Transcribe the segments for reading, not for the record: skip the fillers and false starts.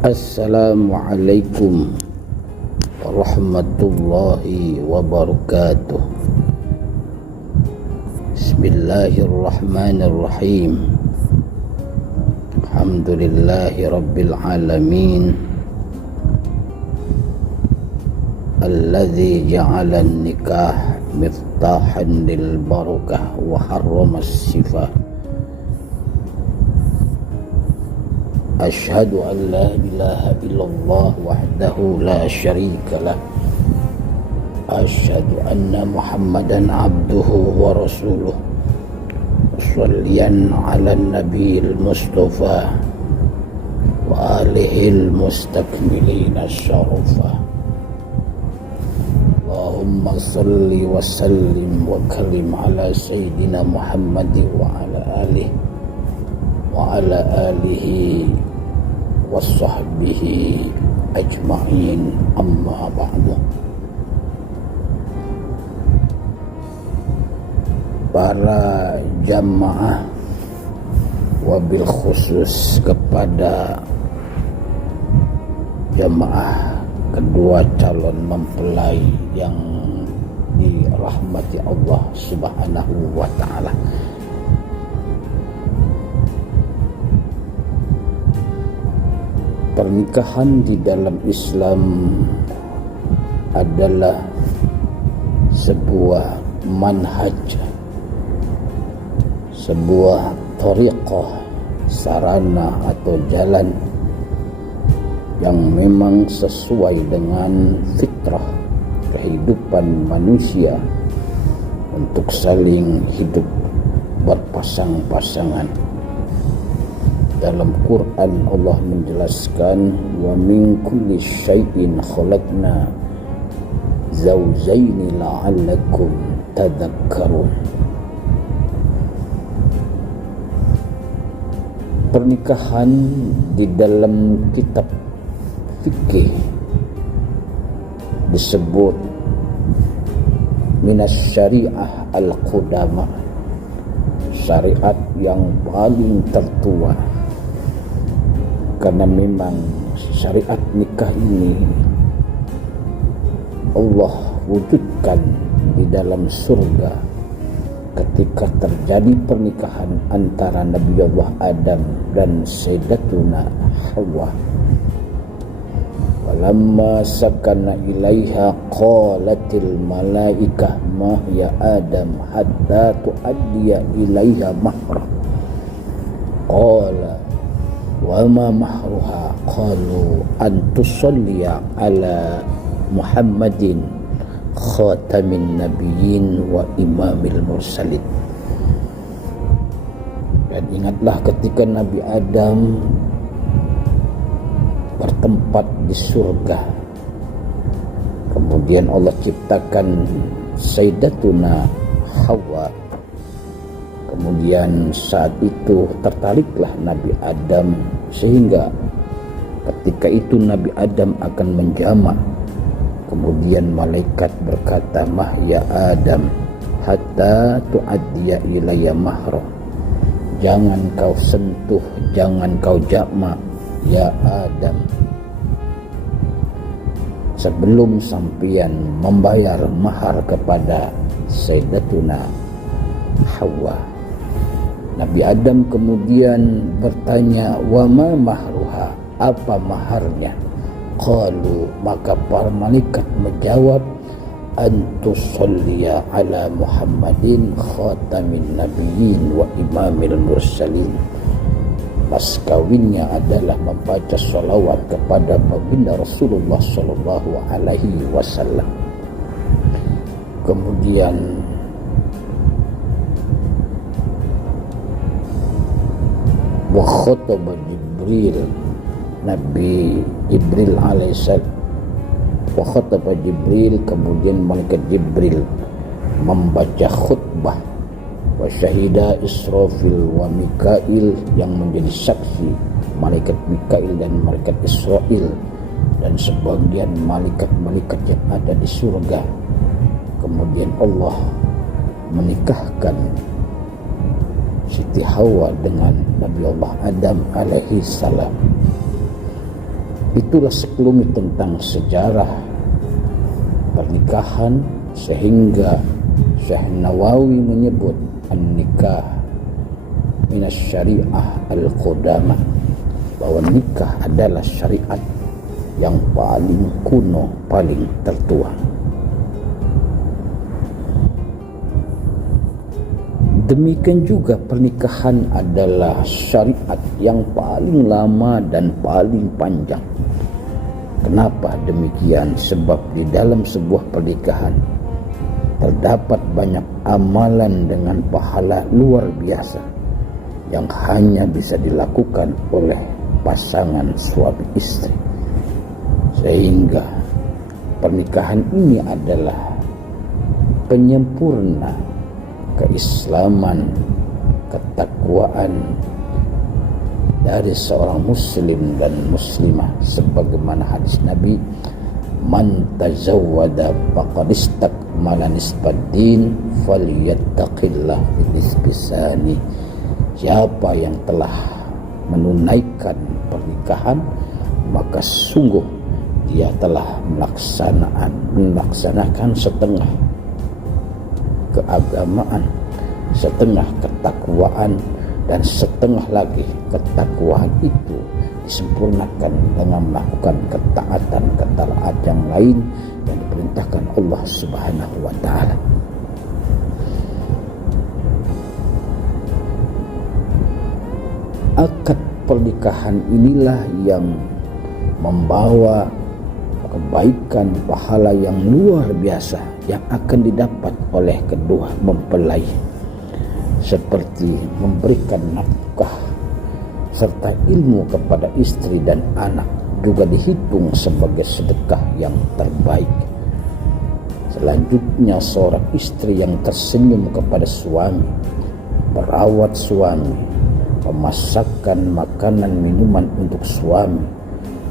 Assalamualaikum warahmatullahi wabarakatuh. Bismillahirrahmanirrahim. Alhamdulillahi rabbil alamin. Alladzi ja'ala an-nikah miftahan lil barakah wa harrama as-sifah. Asyhadu an la ilaha illallah wahdahu la syarika lah. Asyhadu anna Muhammadan abduhu wa rasuluh. Shalliyan ala nabiyil mustafa wa alihil mustakmilin asyarafa. Allahumma salli wa sallim wa kalim ala sayyidina Muhammad wa ala alihi wasahbihi ajma'in, amma ba'du. Para jamaah, wabil khusus kepada jamaah kedua calon mempelai yang dirahmati Allah Subhanahu wa ta'ala. Pernikahan di dalam Islam adalah sebuah manhaj, sebuah thariqah, sarana atau jalan yang memang sesuai dengan fitrah kehidupan manusia untuk saling hidup berpasang-pasangan. Dalam Quran Allah menjelaskan, wa min kulli syai'in khalaqna zawjaini la'allakum tadhakkarun. Pernikahan di dalam kitab fikih disebut minas syariah al-qudama, syariat yang paling tertua, karena memang syariat nikah ini Allah wujudkan di dalam surga ketika terjadi pernikahan antara Nabi Allah Adam dan Sayyidatuna Hawa. Walamma sakana ilaiha qalatil malaikah ma ya Adam hatta tuaddiya ilaiha mahra. Qala wa ma mahruha, qalu an tusalliya ala Muhammadin khatamin nabiyyin wa imamil mursalin. Dan ingatlah ketika Nabi Adam bertempat di surga, kemudian Allah ciptakan Sayyidatuna Hawa. Kemudian saat itu tertariklah Nabi Adam, sehingga ketika itu Nabi Adam akan menjama. Kemudian malaikat berkata, mah ya Adam hatta tu'addiya ilayya mahra, jangan kau sentuh, jangan kau jama ya Adam sebelum sampian membayar mahar kepada Sayyidatuna Hawa. Nabi Adam kemudian bertanya, wa ma mahruha, apa maharnya? Qalu, maka para malaikat menjawab, antusalliya ala Muhammadin khatamin nabiyyin wa imamil mursalin. Mas kawinnya adalah membaca salawat kepada baginda Rasulullah sallallahu alaihi wasallam. Kemudian wa khataba Jibril, Nabi Jibril alaihissalam, wa khataba Jibril, kemudian malaikat Jibril membaca khutbah, wa syahida Israfil wa Mikail, yang menjadi saksi malaikat Mikail dan malaikat Israel dan sebagian malaikat-malaikat yang ada di surga. Kemudian Allah menikahkan Siti Hawa dengan Nabi Allah Adam alaihi salam. Itulah sekelumit tentang sejarah pernikahan, sehingga Syekh Nawawi menyebut an-nikah minas syariah al-qudama, bahwa nikah adalah syariat yang paling kuno, paling tertua. Demikian juga pernikahan adalah syariat yang paling lama dan paling panjang. Kenapa demikian? Sebab di dalam sebuah pernikahan terdapat banyak amalan dengan pahala luar biasa yang hanya bisa dilakukan oleh pasangan suami istri. Sehingga pernikahan ini adalah penyempurna keislaman, ketakwaan dari seorang muslim dan muslimah, sebagaimana hadis Nabi, man tazawwada faqad istakmala nisbaddin falyattaqillah bilisbisani. Siapa yang telah menunaikan pernikahan, maka sungguh dia telah melaksanakan setengah keagamaan, setengah ketakwaan, dan setengah lagi ketakwaan itu disempurnakan dengan melakukan ketaatan yang lain yang diperintahkan Allah Subhanahu wa ta'ala. Akad pernikahan inilah yang membawa kebaikan, pahala yang luar biasa yang akan didapat oleh kedua mempelai, seperti memberikan nafkah serta ilmu kepada istri dan anak, juga dihitung sebagai sedekah yang terbaik. Selanjutnya, seorang istri yang tersenyum kepada suami, merawat suami, memasakkan makanan minuman untuk suami,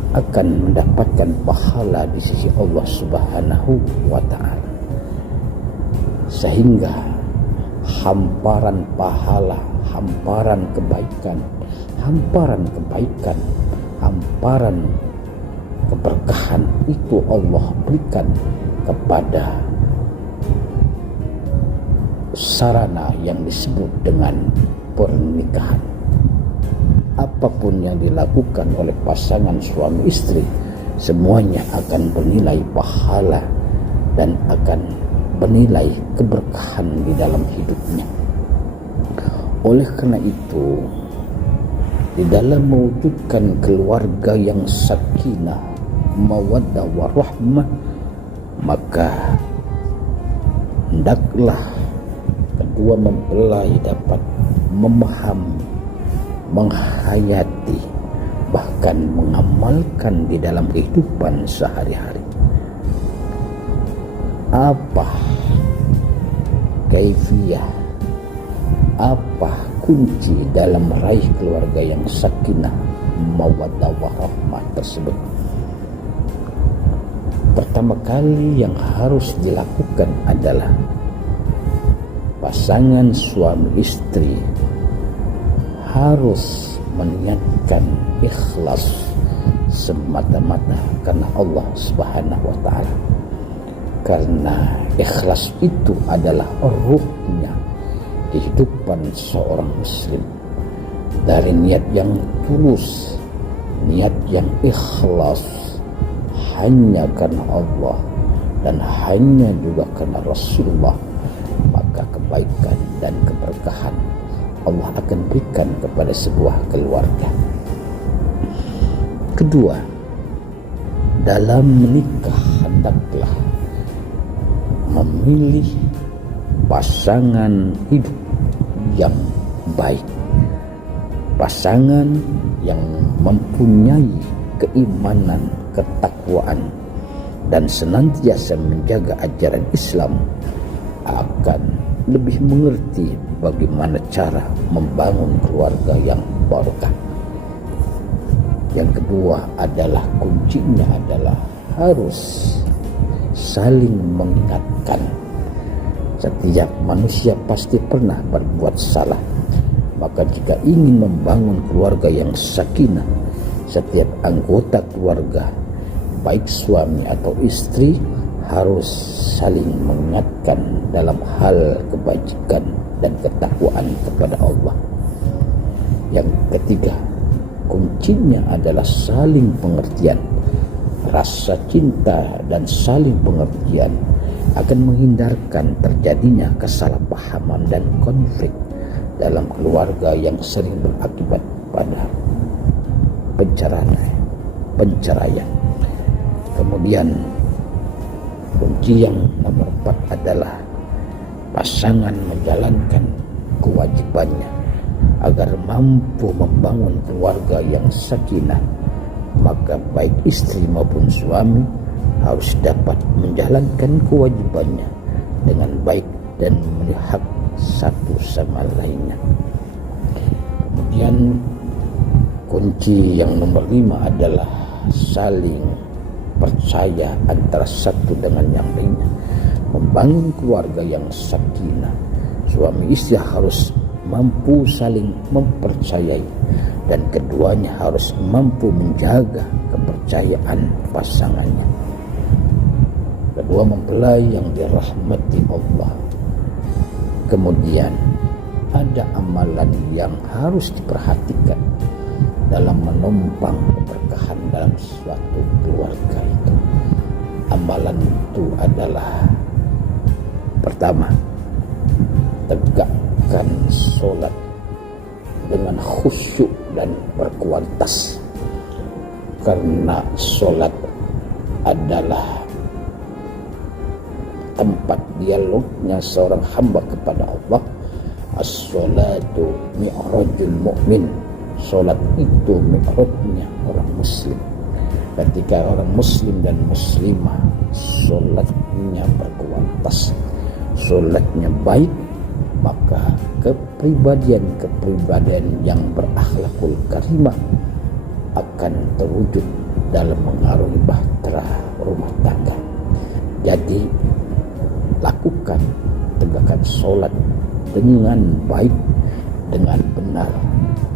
akan mendapatkan pahala di sisi Allah Subhanahu wa ta'ala. Sehingga hamparan pahala, hamparan kebaikan, hamparan keberkahan itu Allah berikan kepada sarana yang disebut dengan pernikahan. Apapun yang dilakukan oleh pasangan suami istri, semuanya akan bernilai pahala dan akan bernilai keberkahan di dalam hidupnya. Oleh karena itu, di dalam mewujudkan keluarga yang sakinah, mawaddah warahmah, maka hendaklah kedua mempelai dapat memahami, menghayati, bahkan mengamalkan di dalam kehidupan sehari-hari. Apa kaifiyah, apa kunci dalam meraih keluarga yang sakinah, mawaddah warahmah tersebut? Pertama kali yang harus dilakukan adalah pasangan suami istri harus meniatkan ikhlas semata-mata karena Allah Subhanahu wa ta'ala. Karena ikhlas itu adalah ruhnya kehidupan seorang muslim. Dari niat yang tulus, niat yang ikhlas hanya karena Allah dan hanya juga karena Rasulullah, maka kebaikan dan keberkahan Allah akan berikan kepada sebuah keluarga. Kedua, dalam menikah hendaklah memilih pasangan hidup yang baik, pasangan yang mempunyai keimanan, ketakwaan, dan senantiasa menjaga ajaran Islam, akan lebih mengerti bagaimana cara membangun keluarga yang barokah. Yang kedua adalah kuncinya adalah harus saling mengingatkan. Setiap manusia pasti pernah berbuat salah. Maka jika ingin membangun keluarga yang sakinah, Setiap anggota keluarga, baik suami atau istri, harus saling mengingatkan dalam hal kebajikan dan ketakwaan kepada Allah. Yang ketiga, kuncinya adalah saling pengertian. Rasa cinta dan saling pengertian akan menghindarkan terjadinya kesalahpahaman dan konflik dalam keluarga yang sering berakibat pada penceraian. Kemudian kunci yang nomor 4 adalah pasangan menjalankan kewajibannya agar mampu membangun keluarga yang sakinah. Maka baik istri maupun suami harus dapat menjalankan kewajibannya dengan baik dan melihat satu sama lainnya. Kemudian kunci yang nomor 5 adalah saling percaya antara satu dengan yang lainnya. Membangun keluarga yang sakinah, suami istri harus mampu saling mempercayai, dan keduanya harus mampu menjaga kepercayaan pasangannya. Kedua mempelai yang dirahmati Allah. Kemudian ada amalan yang harus diperhatikan dalam menumpang keberkahan dalam suatu keluarga itu. Amalan itu adalah: pertama, tegakkan sholat dengan khusyuk dan berkualitas, karena sholat adalah tempat dialognya seorang hamba kepada Allah. As-sholatu mi'rajul mu'min. Sholat itu mi'rajnya orang muslim. Ketika orang muslim dan muslimah sholatnya berkualitas, sholatnya baik, maka kepribadian yang berakhlakul karimah akan terwujud dalam mengarungi bahtera rumah tangga. Jadi lakukan, tegakkan sholat dengan baik, dengan benar,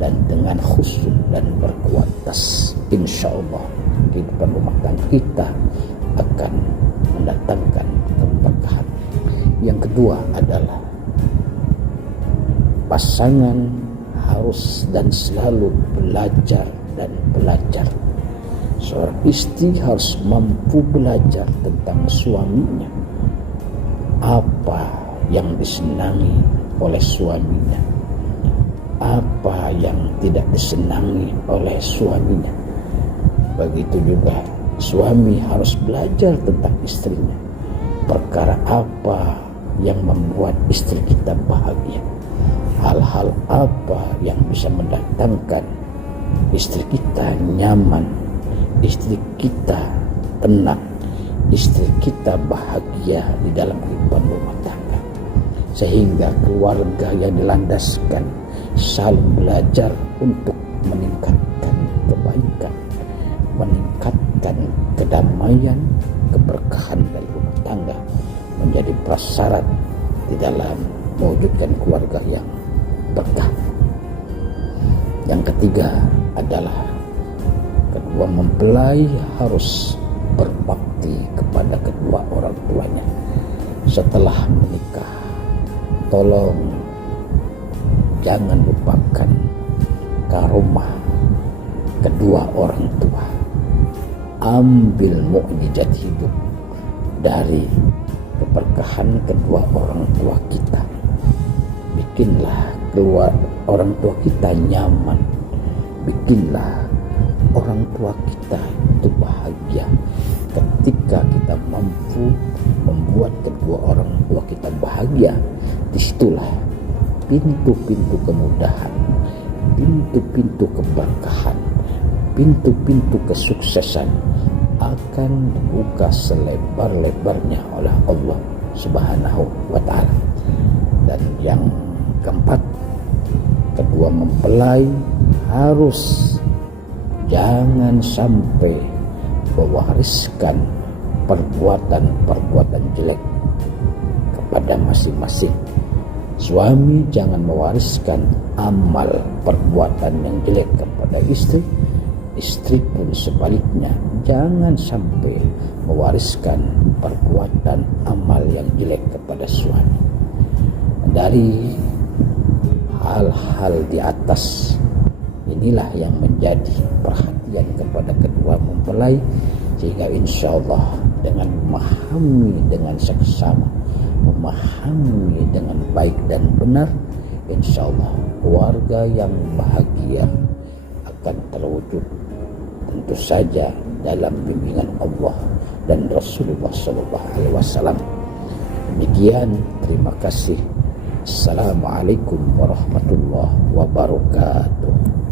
dan dengan khusyuk dan berkualitas. Insya Allah kehidupan rumah tangga kita akan mendatangkan keberkahan. Yang kedua adalah pasangan harus dan selalu belajar dan belajar. Seorang istri harus mampu belajar tentang suaminya, apa yang disenangi oleh suaminya, apa yang tidak disenangi oleh suaminya. Begitu juga suami harus belajar tentang istrinya, perkara apa yang membuat istri kita bahagia, hal-hal apa yang bisa mendatangkan istri kita nyaman, istri kita tenang, istri kita bahagia di dalam kehidupan rumah tangga. Sehingga keluarga yang dilandaskan saling belajar untuk meningkatkan kebaikan, meningkatkan kedamaian, keberkahan dari rumah tangga, menjadi prasyarat di dalam mewujudkan keluarga yang berkah. Yang ketiga adalah kedua mempelai harus berbakti kepada kedua orang tuanya setelah menikah. Tolong jangan lupakan karomah kedua orang tua. Ambil mukjizat hidup dari keberkahan kedua orang tua kita. Bikinlah kedua orang tua kita nyaman. Bikinlah orang tua kita itu bahagia. Ketika kita mampu membuat kedua orang tua kita bahagia, disitulah pintu-pintu kemudahan, pintu-pintu keberkahan, pintu-pintu kesuksesan akan dibuka selebar-lebarnya oleh Allah Subhanahu wa ta'ala. Dan yang keempat, kedua mempelai harus jangan sampai mewariskan perbuatan-perbuatan jelek kepada masing-masing. Suami jangan mewariskan amal perbuatan yang jelek kepada istri. istri pun sebaliknya jangan sampai mewariskan perbuatan amal yang jelek kepada suami. Dari hal-hal di atas inilah yang menjadi perhatian kepada kedua mempelai, sehingga insya Allah dengan memahami dengan seksama, memahami dengan baik dan benar, insya Allah keluarga yang bahagia akan terwujud, tentu saja dalam bimbingan Allah dan Rasulullah SAW. Demikian, terima kasih. Assalamualaikum warahmatullahi wabarakatuh.